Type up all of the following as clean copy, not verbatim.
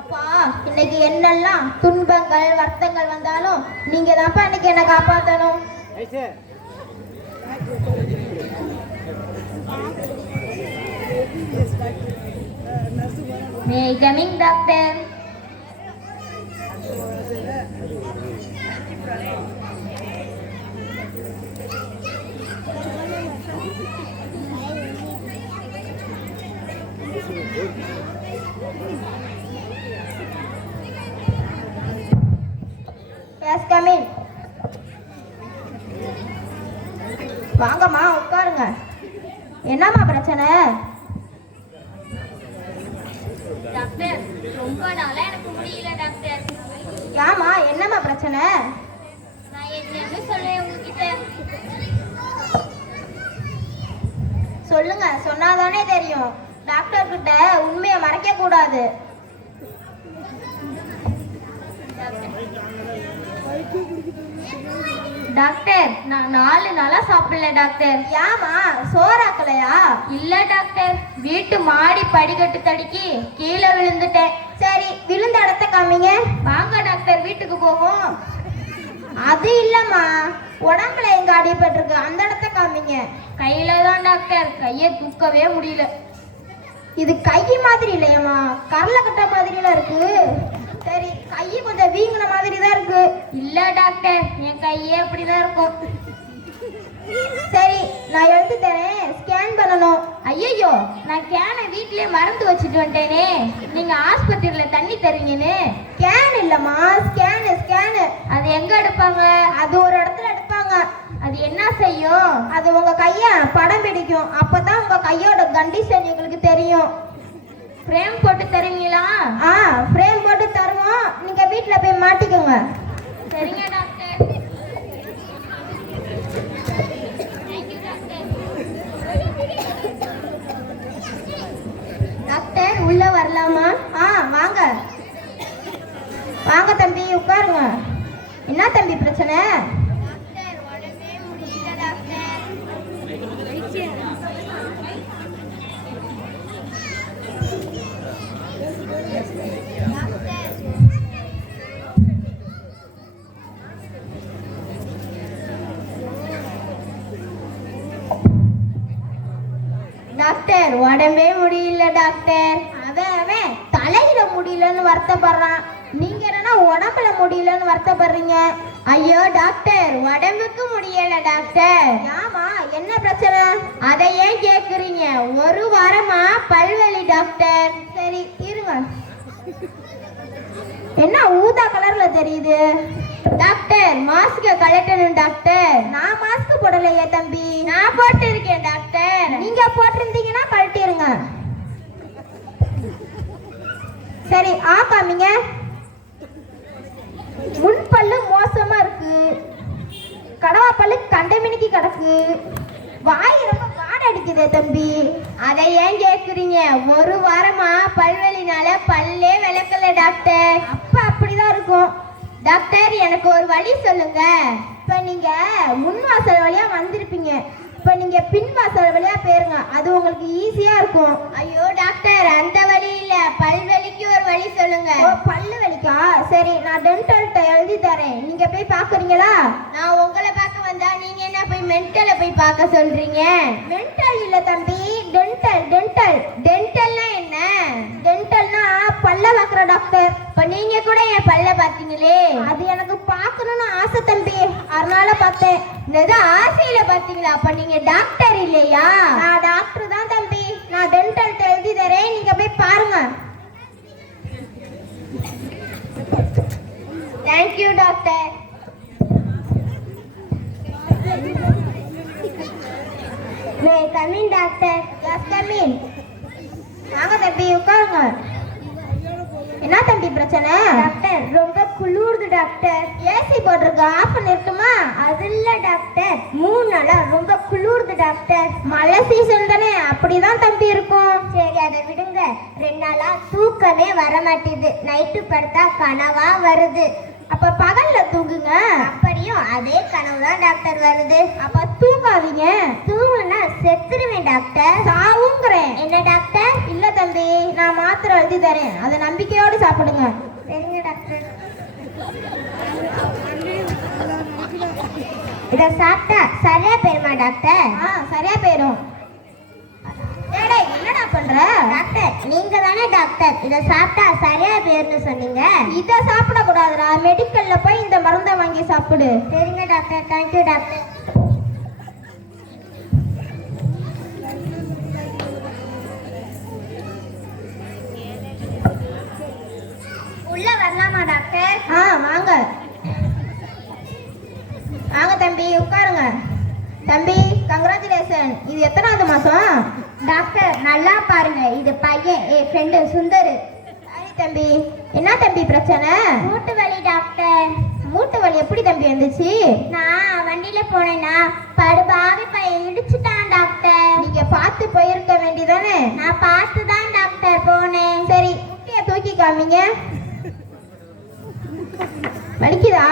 அப்பா, இன்னைக்கு என்னெல்லாம் துன்பங்கள் வருத்தங்கள் வந்தாலும் நீங்க தான்ப்பா இன்னைக்கு என்ன காப்பாற்றணும். May I coming, doctor? Yes, come in. வாங்கம்மா உட்காருங்க. என்னம்மா பிரச்சனை? டாக்டர், ரொம்ப நாளா எனக்கு முடியல டாக்டர். ஏம்மா என்னம்மா பிரச்சனை? நான் என்னன்னு சொல்ல உங்ககிட்ட. சொல்லுங்க, சொன்னாதானே தெரியும். டாக்டர் கிட்ட உண்மையை மறைக்க கூடாது. டாக்டர், நான் 4 நாளா சாப்பிடல டாக்டர். ஏமா சோறாக்கலையா? இல்ல டாக்டர், வீட்டு மாடி படிக்கட்டு தடுக்கி கீழே விழுந்துட்டேன். சரி, விழுந்த இடத்த காமிங்க. வாங்க டாக்டர், வீட்டுக்கு போவோம். அது இல்லம்மா, உடம்புல எங்க அடிபட்டிருக்கு, அந்த இடத்த காமிங்க. கையில தான் டாக்டர், கையை தூக்கவே முடியல. இது கை மாதிரி இல்லையம்மா, கரலை கட்ட மாதிரிலாம் இருக்கு. சரி, கை கொஞ்சம் வீங்கின மாதிரி தான் இருக்கு. இல்ல டாக்டர், என் கையே அப்படிதான் இருக்கும். சரி, நான் எழுதி தரேன், ஸ்கேன் பண்ணணும். ஐயோ, நான் கேனை வீட்லயே மறந்து வச்சுட்டு வந்துட்டேனே. நீங்க ஆஸ்பத்திரியில தண்ணி தருவீங்கன்னு. ஸ்கேன் இல்லம்மா, ஸ்கேனு ஸ்கேனு. அது எங்க எடுப்பாங்க? அது ஒரு இடத்துல எடுப்பாங்க. அது என்ன செய்யும்? அது உங்க கைய படம் பிடிக்கும். அப்பதான் உங்க கையோட கண்டிஷன் எங்களுக்கு தெரியும். ஃப்ரேம் போட்டு தருவீங்களா? ஃப்ரேம் போட்டு தருவோம். நீங்க வீட்ல போய் மாட்டிக்கோங்க. சரிங்க டாக்டர். டாக்டர், உள்ள வரலாமா? வாங்க வாங்க தம்பி, உட்காருங்க. என்ன தம்பி பிரச்சனை? டாக்டர், உடம்பே முடியல டாக்டர். அவன் தலையில முடியலன்னு வருத்தப்படுறான். நீங்க என்னன்னா உடம்புல முடியலன்னு வருத்தப்படுறீங்க. ஐயோ டாக்டர், உடம்புக்கு முடியல டாக்டர். ஆமா, என்ன பிரச்சனை? அதை ஏன் கேக்குறீங்க? 1 வாரமா பல்வலி டாக்டர். சரி இருங்க. என்ன ஊதா கலர்ல தெரியுது? டாக்டர், மாஸ்க் கழட்டணும் டாக்டர். நான் மாஸ்க் போடலையே தம்பி. நான் போட்டு இருக்கேன் டாக்டர். நீங்க போட்டிருந்தீங்கன்னா கழட்டிருங்க. சரி, காமிங்க. முன்பல்லு மோசமா இருக்கு, கடவா பல்லு கண்டமினிக்கு கிடக்கு, வாய் ரொம்ப வாடை அடிக்குதே தம்பி. அதை ஏன் கேக்குறீங்க? 1 வாரமா பல்வலினால பல்லே விளக்கல டாக்டர். அப்ப அப்படிதான் இருக்கும். டாக்டர், எனக்கு ஒரு வழி சொல்லுங்க. இப்ப நீங்க முன் வாசல் வழியா வந்திருப்பீங்க. இப்ப நீங்க பின் வாசல் வழியா போயிருங்க, அது உங்களுக்கு ஈஸியா இருக்கும். ஐயோ டாக்டர், அந்த வழி இல்ல, பல்வலிக்கு ஒரு வழி சொல்லுங்க. பல்லு வலிக்கா? சரி, நான் டென்டல்கிட்ட எழுதி தரேன், நீங்க போய் பாக்குறீங்களா? நான் உங்களை பார்க்க வந்தா நீங்க என்ன போய் மென்டலை போய் பார்க்க சொல்றீங்க? மென்டல் இல்ல தம்பி, டென்டல். டென்டல் டென்டல்னா என்ன? டென்டல்னா பல்ல பார்க்குற டாக்டர். இப்ப நீங்க கூட என் பல்ல பார்த்தீங்களே. அது எனக்கு பார்க்கணும்னு ஆசை தம்பி, அதனால பார்த்தேன். இந்த ஆசையில பார்த்தீங்களா? அப்ப நீங்க டாக்டர் இல்லையா? நான் டாக்டர் தான் தம்பி. நான் டென்டல்கிட்ட எழுதி தரேன், நீங்க போய் பாருங்க. Thank you doctor. May come in doctor. Yes come in. வாங்க தம்பி, உட்காருங்க. என்ன தம்பி பிரச்சனை? டாக்டர், ரொம்ப குளிருது டாக்டர். ஏசி போட்டிருக்கு, ஆஃப் பண்ணிருக்குமா? அது இல்ல டாக்டர், 3 நாளா ரொம்ப குளிருது டாக்டர். மழை சீசன் தானே, அப்படிதான் தம்பி இருக்கும். சரி, அதை விடுங்க. 2 நாளா தூக்கமே வர மாட்டேது. நைட்டு படுத்தா கனவா வருது. அப்ப பகல்ல தூங்குங்க. அப்படியும் அதே கனவு தான் டாக்டர் வருது. அப்ப தூங்காதீங்க. தூங்குனா செத்துருவேன் டாக்டர். சாவுங்கிறேன். என்ன டாக்டர்? இல்ல தம்பி, நான் மாத்திரை எழுதி தரேன், அதை நம்பிக்கையோடு சாப்பிடுங்க. சரிங்க டாக்டர். இத சாப்பிட்டா சரியா போயிருமா டாக்டர்? சரியா போயிடும். டேய், என்னடா பண்ற? டாக்டர் நீங்க தானே டாக்டர் இத சாப்பிட்டா சரியா போயிருன்னு சொன்னீங்க. இதை சாப்பிடக்கூடாதுடா, மெடிக்கல்ல போய் இந்த மருந்தை வாங்கி சாப்பிடு. சரிங்க டாக்டர். Thank you doctor. உள்ள வரலாமா டாக்டர்? வாங்க வாங்க தம்பி, உட்காருங்க. தம்பி, கங்க்ராச்சுலேஷன். இது எத்தனாவது மாசம்? டாக்டர் நல்லா பாருங்க, இது பையன் என் ஃப்ரெண்டு சுந்தர். சரி தம்பி, என்ன தம்பி பிரச்சனை? மூட்டு வலி டாக்டர். மூட்டு வலி எப்படி தம்பி வந்துச்சு? நான் வண்டியில போனேன்னா படுபாவி பையன் இடிச்சுட்டான் டாக்டர். நீங்க பார்த்து போயிருக்க வேண்டியதானே? நான் பார்த்து தான் டாக்டர் போனேன். சரி, முட்டைய தூக்கி காமிங்க. வலிக்குதா?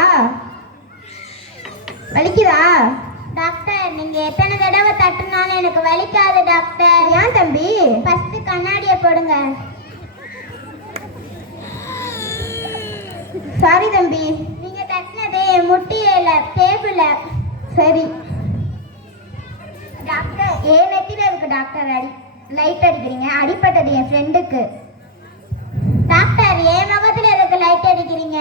வலிக்குதா? டாக்டர் நீங்க எத்தனை தடவை தட்டுனாலும் எனக்கு வலிக்காது டாக்டர். ஏன் தம்பி? ஃபர்ஸ்ட் கண்ணாடியை போடுங்க. சாரி தம்பி. நீங்க தட்டினது முட்டியில டேபிள்ல. சரி டாக்டர் ஏன் நெத்தில இருக்கு டாக்டர் லைட் அடிக்கிறீங்க? அடிப்பட்டது என் ஃப்ரெண்டுக்கு. டாக்டர் ஏன் முகத்துல எதுக்கு லைட் அடிக்கிறீங்க?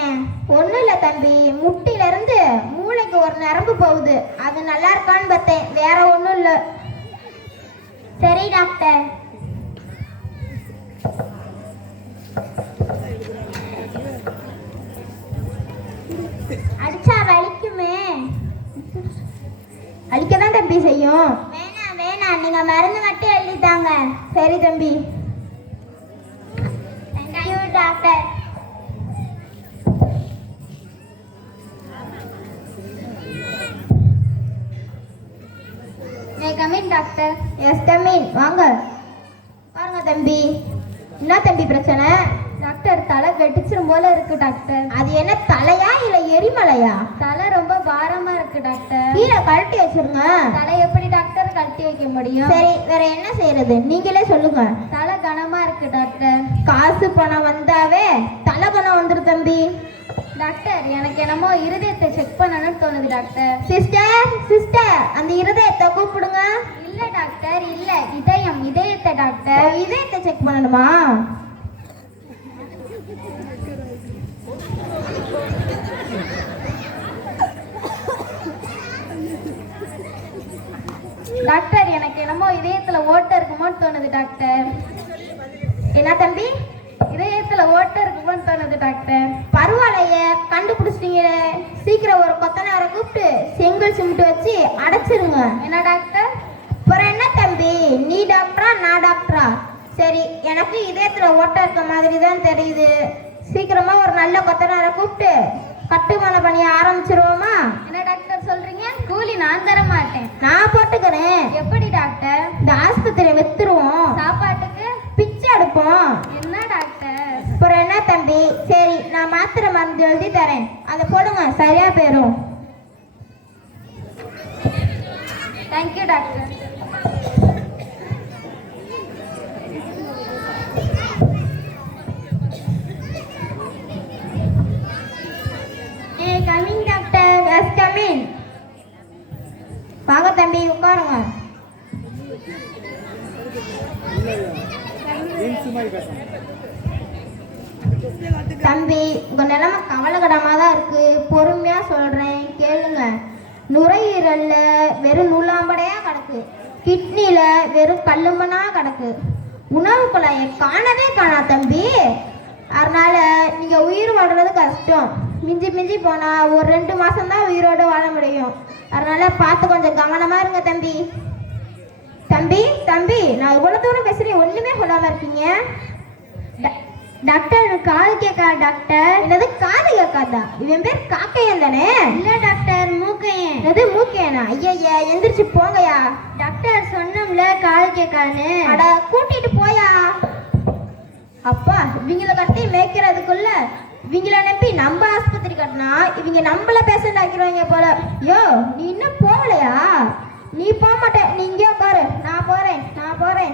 ஒன்றும் இல்லை தம்பி, முட்டில இருந்து மூளைக்கு ஒரு நரம்பு போகுது, அது நல்லா இருக்கான்னு பார்த்தேன், வேற ஒன்றும் இல்லை. சரி டாக்டர். அடிச்சா வலிக்குமே. அழிக்கதான் தம்பி செய்யும். வேணாம் வேணாம், நீங்க மருந்து மட்டும் எழுதிட்டாங்க. சரி தம்பி. Thank you doctor. Come in doctor. Yes come in, வாங்க. பாருங்க தம்பி, என்ன தம்பி பிரச்சனை? டாக்டர் தலை வெடிச்சிரும் போல இருக்கு டாக்டர். அது என்ன தலையா இல்ல எரிமலையா? தலை ரொம்ப பாரமா இருக்கு டாக்டர். கீழே கழட்டி வச்சிருங்க. தலை எப்படி டாக்டர் கழட்டி வைக்க முடியும்? சரி, வேற என்ன செய்யறது, நீங்களே சொல்லுங்க. தலை கனமா இருக்கு டாக்டர். காசு பணம் வந்தாவே தலை பணம் வந்துரு தம்பி. டாக்டர் எனக்கு என்னமோ இருதயத்தை செக் பண்ணணும்னு தோணுது டாக்டர். சிஸ்டர் சிஸ்டர், அந்த இருதயத்தை கூப்பிடுங்க. இல்ல டாக்டர் இல்ல, இதயத்தை டாக்டர். இதயத்தை செக் பண்ணணுமா? டாக்டர் எனக்கு என்னமோ இதயத்துல ஓட்டை இருக்குமோன்னு தோணுது டாக்டர். என்ன தம்பி? இதயத்துல ஓட்டை இருக்குமோன்னு தோணுது டாக்டர். பரவாயில்லையே, கண்டுபிடிச்சிட்டீங்களே. சீக்கிரம் ஒரு கொத்தனாரை கூப்பிட்டு செங்கல் சிமெண்ட் வச்சு அடைச்சிருங்க. என்ன டாக்டர்? அப்புறம் என்ன தம்பி, நீ டாக்டரா நான் டாக்டரா? சரி, எனக்கு இதயத்துல ஓட்டை இருக்க மாதிரி தான் தெரியுது. சீக்கிரமா ஒரு நல்ல கொத்தனாரை கூப்பிட்டு கட்டுமான பணியை ஆரம்பிச்சிருவோமா? என்ன டாக்டர் சொல்றீங்க? கூலி நான் தர மாட்டேன். நான் போட்டுக்கிறேன். எப்படி டாக்டர்? இந்த ஆஸ்பத்திரியை வித்துருவோம், சாப்பாட்டுக்கு பிச்சை எடுப்போம். என்ன டாக்டர்? அப்புறம் என்ன தம்பி? சரி, நான் மாத்திரை மருந்து எழுதி தரேன், அதை போடுங்க, சரியா போயிடும். Thank you doctor. Coming doctor. Yes coming. வாங்க தம்பி, உட்காருங்க. தம்பி, உங்க நிலைமை கவலைக்கிடமா தான் இருக்கு, பொறுமையா சொல்றேன் கேளுங்க. நுரையீரல்ல வெறும் நூலாம்படையா கிடக்கு, கிட்னில வெறும் கல்லுமனா கிடக்கு, உணவு குழாயை காணவே காணா தம்பி. அதனால நீங்க உயிர் வாழ்றது கஷ்டம். மிஞ்சி மிஞ்சி போனா ஒரு 2 மாசம் தான் உயிரோட வாழ முடியும். அதனால பார்த்து கொஞ்சம் கவனமா இருங்க தம்பி. தம்பி தம்பி, நான் இவ்வளவு தூரம் பேசுறேன், ஒண்ணுமே சொல்லாம இருக்கீங்க. டாக்டர் காது கேட்கா டாக்டர். என்னது காது கேட்காதா? இவன் பேர் காக்கையன் தானே? இல்ல டாக்டர் மூக்கையன். என்னது மூக்கையனா? ஐயா, எந்திரிச்சு போங்கயா. டாக்டர் சொன்னோம்ல காது கேட்கான்னு. அட, கூட்டிட்டு போயா. அப்பா, இவங்களை கட்டி மேய்க்கிறதுக்குள்ள இவங்கள நம்பி நம்ம ஆஸ்பத்திரி கட்டினா இவங்க நம்மள பேஷண்ட் ஆக்கிடுவாங்க போல. யோ நீ இன்னும் போகலையா? நீ போக மாட்டே, நீ இங்கே உட்காரு, நான் போறேன்.